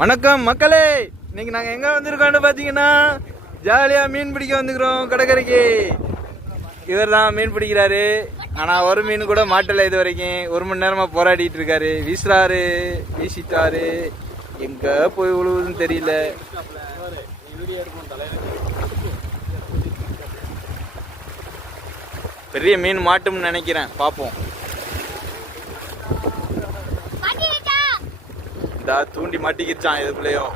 வணக்கம் மக்களே, இன்னைக்கு நாங்க எங்க வந்திருக்கோம்னு பாத்தீங்கன்னா ஜாலியா மீன் பிடிக்க வந்துக்கிறோம் கடற்கரைக்கு. இவர் தான் மீன் பிடிக்கிறாரு. ஆனா ஒரு மீன் கூட மாட்டல இது வரைக்கும். 1 மணி நேரமா போராடிட்டு இருக்காரு. வீசுறாரு, வீசிட்டாரு, எங்க போய் விழுவுதுன்னு தெரியல. பெரிய மீன் மாட்டும்னு நினைக்கிறேன், பாப்போம். தூண்டி மாட்டிக்கிச்சான் இதுக்குள்ளேயும்.